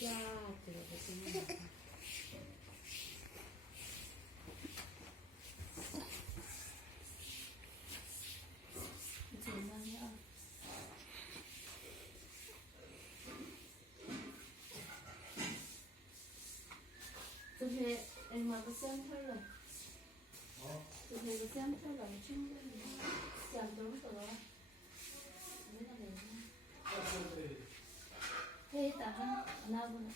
ra từ cái tiếng này. Chị mang nhá. Tôi thấy em mà có xem thôi rồi. Tôi thấy có xem thôi là 충분히 giảm 너무 더워. 내가 내가 회에다가 안 하구나.